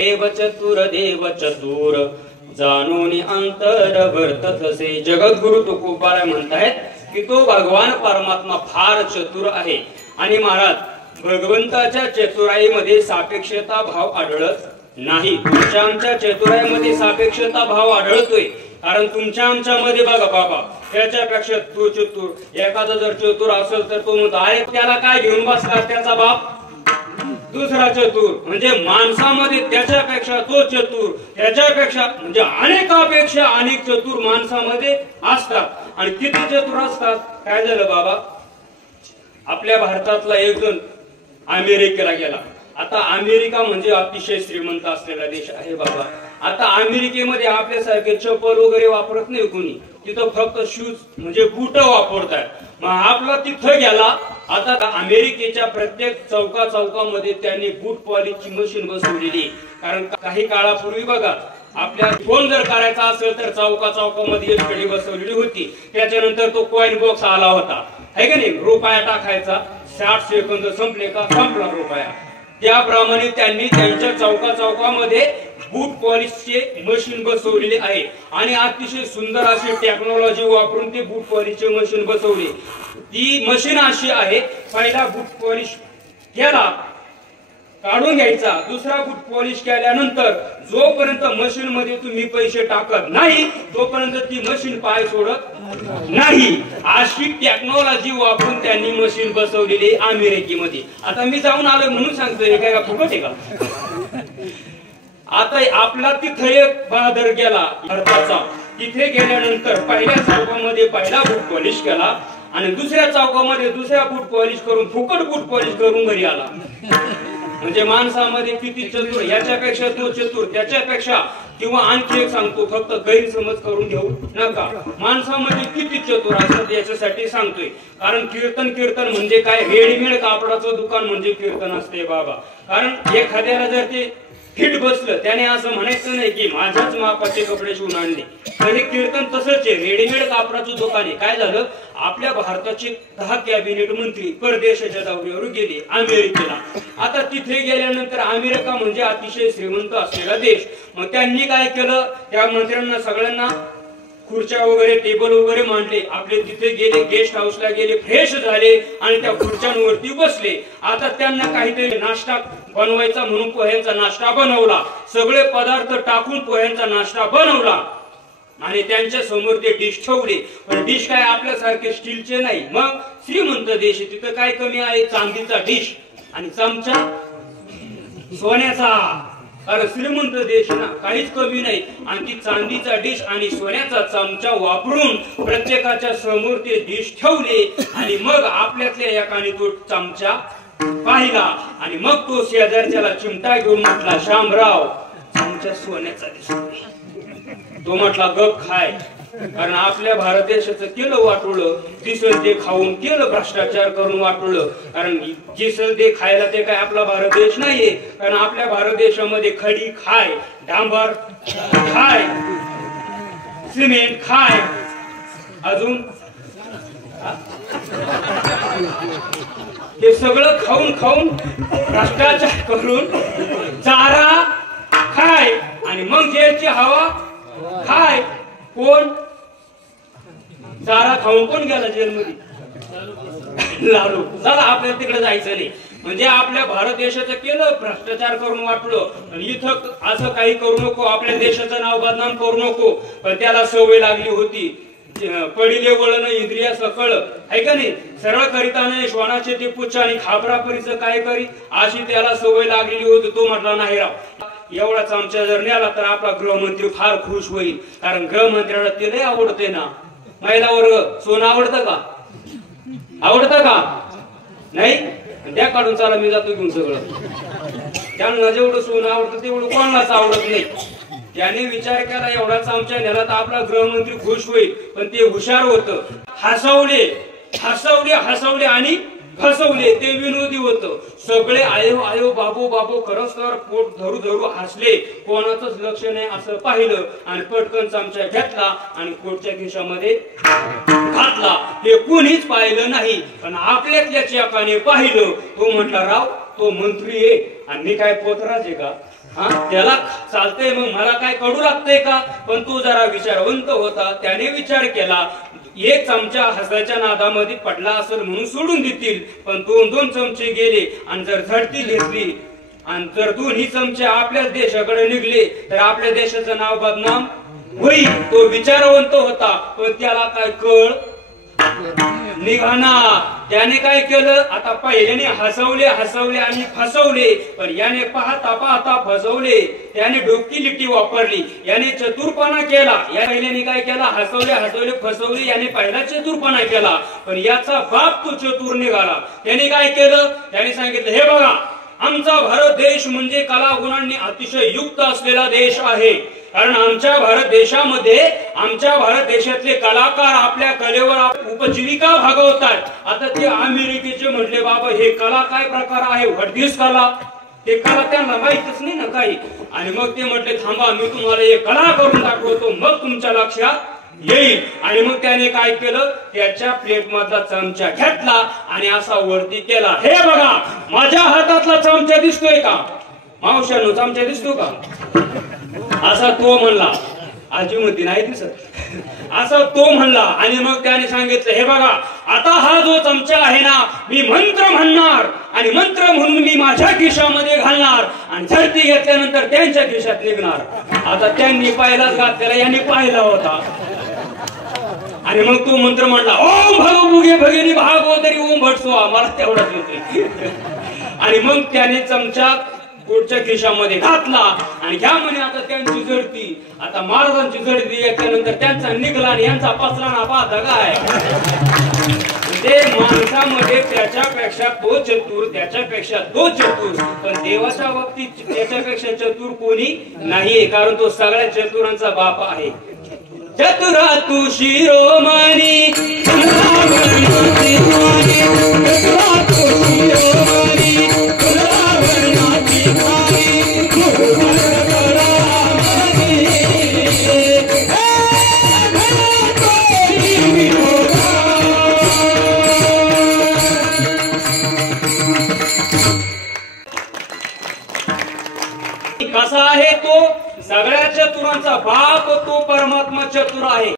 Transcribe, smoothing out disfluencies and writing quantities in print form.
देव चतुर जाणून अंतर वर्ततसे। जगद्गुरु तुकोबाराय म्हणतायत की तो भगवान परमात्मा फार चतुर आहे। आणि महाराज भगवंताच्या चतुराईमध्ये सापेक्षता भाव आढळत नाही। तुमच्या आमच्या चतुराईमध्ये सापेक्षता भाव आढळतोय, कारण तुमच्या आमच्या मध्ये बघा बाबा त्याच्यापेक्षा तो चतुर। एखादा जर चतुर असेल तर तो म्हणतो अरे त्याला काय घेऊन बसला, त्याचा बाप दुसरा चतुर। म्हणजे माणसामध्ये त्याच्यापेक्षा तो चतुर, त्याच्यापेक्षा म्हणजे अनेकापेक्षा अनेक चतुर माणसामध्ये असतात। आणि किती चतुर असतात? काय झालं बाबा, आपल्या भारतातला एक जण अमेरिकेला गेला। आता अमेरिका म्हणजे अतिशय श्रीमंत असलेला देश आहे बाबा। आता अमेरिकेमध्ये आपल्यासारखे चप्पल वगैरे वापरत नाही कोणी, तिथं फक्त शूज म्हणजे बूट वापरतात। मग आपला तिथं गेला। आता अमेरिकेच्या प्रत्येक चौकामध्ये त्यांनी बूट पॉलिशची मशीन बसवलेली। कारण काही काळापूर्वी बघा आपल्या फोन जर करायचा असेल तर चौकामध्ये एक घडी बसवलेली होती। त्याच्यानंतर तो कॉइन बॉक्स आला होता, है का नाही? रुपया टाकायचा, 60 सेकंद संपले का संपला रुपया। त्याप्रमाणे त्यांनी त्यांच्या चौकामध्ये बूट पॉलिशचे मशीन बसवलेले आहे। आणि अतिशय सुंदर अशी टेक्नॉलॉजी वापरून ते बूट पॉलिशचे मशीन बसवले। ती मशीन अशी आहे, पहिला बूट पॉलिश केला काढून घ्यायचा, दुसरा बूट पॉलिश केल्यानंतर जोपर्यंत मशीन मध्ये तुम्ही पैसे टाकत नाही तोपर्यंत ती मशीन पाय सोडत नाही। अशी टेक्नॉलॉजी वापरून त्यांनी मशीन बसवलेली अमेरिकेमध्ये। आता मी जाऊन आलोय म्हणून सांगतोय, काय फुकट आहे का? आता आपला तिथे एक बहादर गेला भारताचा, तिथे गेल्यानंतर पहिल्या चौकामध्ये पहिला बूट पॉलिश केला आणि दुसऱ्या चौकामध्ये दुसरा बूट पॉलिश करून फुकट बूट पॉलिश करून घरी आला। म्हणजे माणसामध्ये किती चतुर, याच्यापेक्षा तो चतुर, त्याच्यापेक्षा। किंवा आणखी एक सांगतो, फक्त गैरसमज करून घेऊ नका, माणसामध्ये किती चतुर असतात याच्यासाठी सांगतोय। कारण कीर्तन म्हणजे काय, रेडीमेड कापडाचं दुकान म्हणजे कीर्तन असते बाबा। कारण एखाद्याला जर ते फिट बसलं त्याने असं म्हणायचं नाही की माझ्याच मापाचे कपडे शिवून आणले, तर कीर्तन तसंच आहे, रेडीमेड कापडाचं दुकान आहे। काय झालं, आपल्या भारताचे 10 कॅबिनेट मंत्री परदेशाच्या दौऱ्यावर गेले अमेरिकेला। आता तिथे गेल्यानंतर अमेरिका म्हणजे अतिशय श्रीमंत असलेला देश। मग त्यांनी काय केलं, त्या मंत्र्यांना सगळ्यांना खुर्च्या वगैरे टेबल वगैरे मांडले, आपले तिथे गेले, गेस्ट हाऊसला गेले, फ्रेश झाले आणि त्या खुर्च्यांवरती बसले। आता त्यांना काहीतरी नाश्ता बनवायचा म्हणून पोह्यांचा नाश्ता बनवला, सगळे पदार्थ टाकून पोह्यांचा नाश्ता बनवला आणि त्यांच्या समोर ते डिश ठेवले। पण डिश काय आपल्यासारखे स्टीलचे नाही, मग श्रीमंत देश तिथं काय कमी आहे, चांदीचा डिश आणि चमचा सोन्याचा। अरे श्रीमंत देश ना, काहीच कमी नाही। आणि ती चांदीचा डिश आणि सोन्याचा चमचा वापरून प्रत्येकाच्या समोर ते डिश ठेवले आणि मग आपल्यातल्या एकाने तो चमचा पाहिला आणि मग तो शेजारच्याला चिमटा घेऊन म्हटला, शामराव चमचा सोन्याचा दिसतोय। तो म्हटला गप खाय, कारण आपल्या भारत देशाचं केलं वाटोळं, दिसल ते खाऊन केलं भ्रष्टाचार करून वाटोळं। कारण दिसल ते खायला ते काय आपला भारत देश नाहीये, कारण आपल्या भारत देशामध्ये खडी खाय, डांबर खाय, सिमेंट खाय, अजून हे सगळं खाऊन भ्रष्टाचार करून चारा खाय आणि मग जेलची हवा खाय। कोण चारा खाऊन कोण गेला जेलमध्ये? लालू। चला आपल्याला तिकडे जायचं नाही। म्हणजे आपल्या भारत देशाचं केलं भ्रष्टाचार करून वाटलं, आणि इथं असं काही करू नको, आपल्या देशाचं नाव बदनाम करू नको। पण त्याला सवय लागली होती, पडिले वळण इंद्रिया सकळ, आहे का नाही? सरळ करीताने श्वानाचे ते पुच्छ आणि खापरा परीचं काय करी, अशी त्याला सवय लागलेली होती। तो म्हटला नाही राव, एवढा चमचा जर नेला तर आपला गृहमंत्री फार खुश होईल, कारण गृहमंत्र्याला ते लय आवडते ना। महिला वर्ग सोनं आवडतं का? आवडतं का? नाही? त्या काढून चला मी जातो घेऊन सगळं। त्यांना जेवढं सोनं आवडतं तेवढं कोणालाच आवडत नाही। त्याने विचार केला एवढा चमचा नेला तर आपला गृहमंत्री खुश होईल, पण ते हुशार होतं। हसवले आणि फसवले, ते विनोदी होतं। सगळे आयो आयो बाबू बाबू खरंच तर पोट धरू हसले, कोणाचंच लक्ष नाही असं पाहिलं आणि पटकन चमचा घेतला आणि कोटच्या खिशामध्ये घातला। हे कुणीच पाहिलं नाही, पण आपल्यातल्या एकाने पाहिलं। तो म्हटला राव तो मंत्री आहे आणि मी काय पोतराज आहे का? हा त्याला चालतंय, मग मला काय कडू लागतंय का? पण तो जरा विचारवंत होता, त्याने विचार केला एक चमचा हसाच्या नादामध्ये पडला असेल म्हणून सोडून देतील, पण 2-2 चमचे गेले आणि जर झडती घेतली आणि जर 2ही चमचे आपल्याच देशाकडे निघले तर आपल्या देशाचं नाव बदनाम होईल. तो विचारवंत होता, पण त्याला काय कळ निघाना. त्याने काय केलं, आता पहिल्याने हसवले आणि फसवले, पण याने पाहता पाहता फसवले. त्याने डोकी लिटी वापरली, याने चतुरपणा केला. या पहिल्याने काय केला, हसवले फसवले, याने पहिला चतुरपणा केला, पण याचा बाप तो चतुर निघाला. त्याने काय केलं, त्याने सांगितलं हे बघा, आमचा भारत देश म्हणजे कलागुणांनी अतिशय युक्त असलेला देश आहे. कारण आमच्या भारत देशातले कलाकार आपल्या कलेवर उपजीविका भागवतात. आता ते अमेरिकेचे म्हटले बाबा हे कला काय प्रकार आहे, व्हॉट दिस कला, ते कला त्यांना माहितच नाही ना काही. आणि मग ते म्हटले थांबा, मी तुम्हाला एक कला करून दाखवतो, मग तुमच्या लक्षात येईल. आणि मग त्याने काय केलं, त्याच्या प्लेट मधला चमचा घेतला आणि असा वरती केला. हे बघा, माझ्या हातातला चमचा दिसतोय का मावशानो, चमचा दिसतो का? असा तो म्हणला. आजी म्हणती नाही दिसत. असा तो म्हणला. आणि मग त्याने सांगितलं हे बघा, आता हा जो चमचा आहे ना, मी मंत्र म्हणणार आणि मंत्र म्हणून मी माझ्या खिशामध्ये घालणार आणि झडती घेतल्यानंतर त्यांच्या खिशात निघणार. आता त्यांनी पहिलाच घातलेला, यांनी पाहिला होता. आणि मग तो मंत्र म्हणला, ओम भगभुगे भगिनी भागवतरी ओम भटसो, मला तेवढाच येते. आणि मग त्याने चमचा पुढच्या खिशामध्ये घातला आणि घ्या म्हणे आता त्यांची जडती. आता महाराजांची जडती घेतल्यानंतर त्यांचा निघला आणि यांचा पसरा ना पाहता काय. ते माणसामध्ये त्याच्यापेक्षा तो चतुर, त्याच्यापेक्षा तो चतुर, पण देवाच्या बाबतीत त्याच्यापेक्षा चतुर कोणी नाहीये, कारण तो सगळ्या चतुरांचा बाप आहे. चतुरा तू शिरोमणी, कसा आहे तो सगळ्या चतुरांचा बाप, तो परमात्मा चतुर आहे.